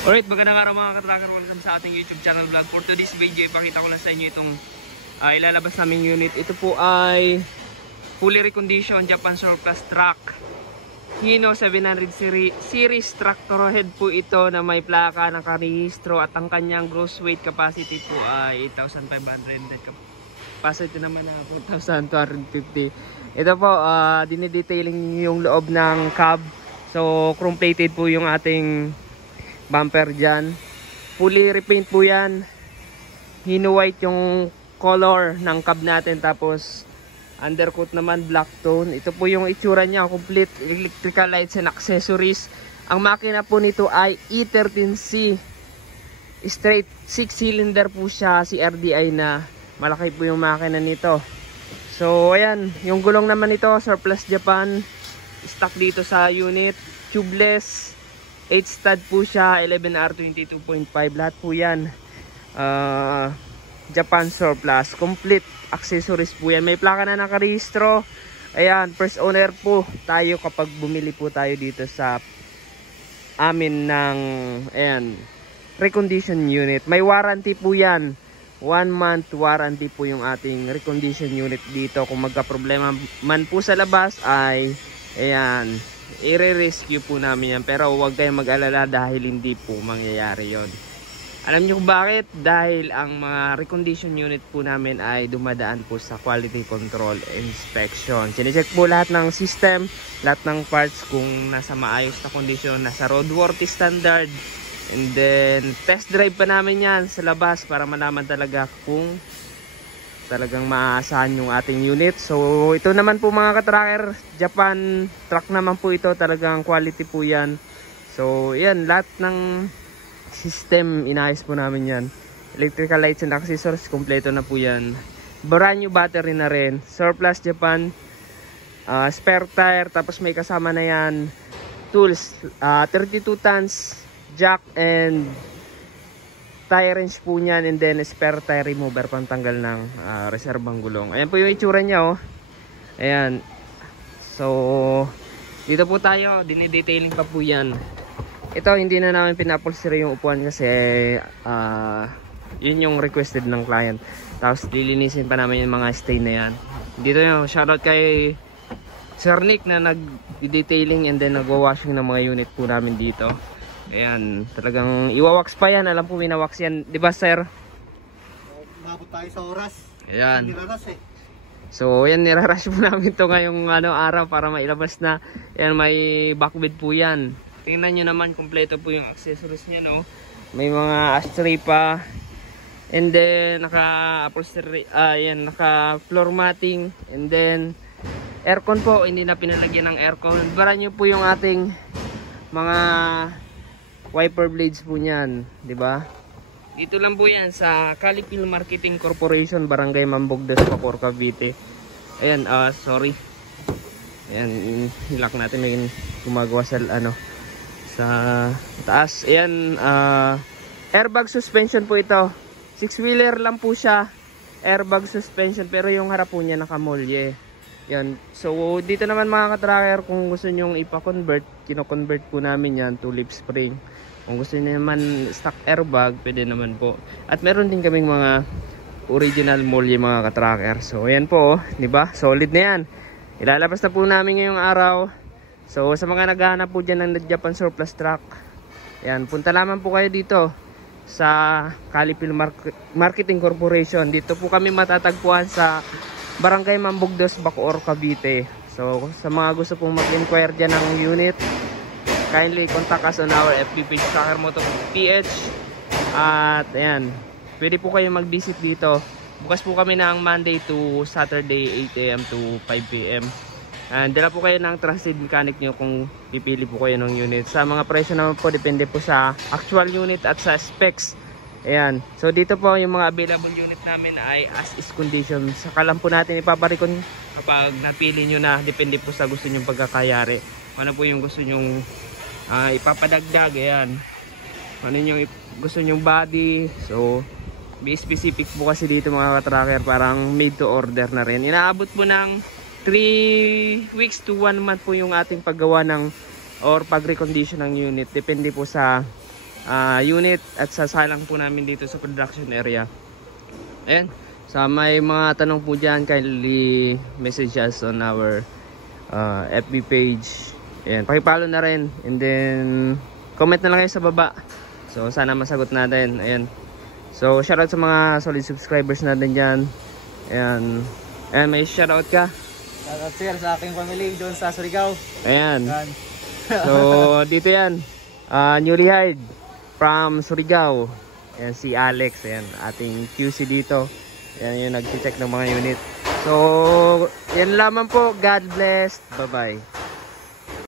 Alright, magandang araw mga katracker. Welcome sa ating YouTube channel vlog. For today's video, ipakita ko na sa inyo itong ilalabas naming unit. Ito po ay fully reconditioned Japan Surplus truck. Hino 700 series tractor head po ito na may plaka, nakarehistro, at ang kanyang gross weight capacity po ay 8,500. Capacity naman na 4,250. Ito po, dinidetailing yung loob ng cab. So, chrome plated po yung ating bumper dyan. Fully repaint po yan. Hino white yung color ng cab natin. Tapos undercoat naman black tone. Ito po yung itsura niya. Complete electrical lights and accessories. Ang makina po nito ay E13C. Straight 6 cylinder po siya. Si RDI na. Malaki po yung makina nito. So ayan. Yung gulong naman nito Surplus Japan. Stock dito sa unit. Tubeless. 8 stud po siya, 11R22.5, lahat po yan Japan Surplus, complete accessories po yan, may plaka na nakarehistro. Ayan, first owner po tayo kapag bumili po tayo dito sa amin ng ayan, recondition unit. May warranty po yan, 1 month warranty po yung ating recondition unit dito. Kung magka-problema man po sa labas ay ayan, i-rescue po namin yan, pero huwag kayong mag-alala dahil hindi po mangyayari yon. Alam nyo kung bakit? Dahil ang mga recondition unit po namin ay dumadaan po sa quality control inspection. Sinecheck po lahat ng system, lahat ng parts kung nasa maayos na kondisyon, nasa roadworthy standard, and then test drive pa namin yan sa labas para malaman talaga kung talagang maaasahan yung ating unit. So ito naman po mga katracker, Japan truck naman po ito, talagang quality po yan. So yan, lahat ng system inayos po namin yan. Electrical lights and accessories, kompleto na po yan. Brand new battery na rin. Surplus Japan, spare tire, tapos may kasama na yan tools, 32 tons jack and tire wrench po niyan, and then spare tire remover pantanggal ng reserbang gulong. Ayan po yung itsura niya, oh. Ayan. So dito po tayo, dinidetailing pa po yan. Ito hindi na namin pinapolstry yung upuan kasi yun yung requested ng client. Tapos lilinisin pa namin yung mga stain na yan. Dito yung shoutout kay Sir Nick na nag-detailing and then nag-washing ng mga unit po namin dito. Ayan, talagang iwawax pa yan. Alam po minawax yan, di ba sir? Nabot tayo sa oras. Ayan. Niraras eh. So ayan, nirarush po namin to ngayong araw para mailabas na. Ayan, may backbed po yan. Tingnan nyo naman, kompleto po yung accessories niya, no? May mga ashtray pa. And then naka-upholstery, ayan, naka-floor matting. And then aircon po, hindi na pinalagyan ng aircon. Bara nyo po yung ating mga wiper blades po niyan, di ba? Dito lang po yan sa Calipil Marketing Corporation, Barangay Mambogdes, Bacoor, Cavite. Ayan, sorry. Ayan, hilak natin, may gumagawa sa sa taas. Ayan, airbag suspension po ito. 6-wheeler lang po siya. Airbag suspension, pero yung harap po niya nakamolye. Yan. So dito naman mga katracker, kung gusto nyong ipa-convert, kino-convert po namin yan to leaf spring. Kung gusto niyo naman stock airbag, pwede naman po. At meron din kaming mga original molye mga katracker. So ayan po, di ba? Solid na yan. Ilalabas na po namin ngayong araw. So sa mga naghahanap po dyan ng Japan Surplus truck, ayan, punta lamang po kayo dito sa Calipil Marketing Corporation. Dito po kami matatagpuan sa Barangay Mambogdes, Bacoor, Cavite. So sa mga gusto pong mag-inquire dyan ng unit, kindly contact us on our FB page, Tracker Moto PH. At ayan, pwede po kayo mag-visit dito. Bukas po kami ng Monday to Saturday 8 AM to 5 PM. And dala po kayo ng trusted mechanic nyo kung pipili po kayo ng unit. Sa mga presyo naman po, depende po sa actual unit at sa specs. Ayan. So dito po yung mga available unit namin ay as is condition. Saka lang po natin ipaparikon kapag napili nyo na. Depende po sa gusto nyong pagkakayari. Ano po yung gusto nyong ipapadagdag. Ayan. Ano yung gusto nyong body. So be specific po kasi dito mga katracker. Parang made to order na rin. Inaabot po ng 3 weeks to 1 month po yung ating paggawa ng or pag-recondition ng unit. Depende po sa unit at sasalang po namin dito sa production area. Ayan, sa may mga tanong po dyan, kindly message us on our FB page. Ayan, pakipalo na rin, and then comment na lang kayo sa baba. So sana masagot natin. Ayan, so shoutout sa mga solid subscribers natin dyan. Ayan, may shoutout ka? Shoutout sir sa aking family doon sa Surigao. Ayan. So dito yan, newly hired from Surigao. Ayan, si Alex. Ayan, ating QC dito. Ayan yung nag-check ng mga unit. So yan lamang po. God bless. Bye bye.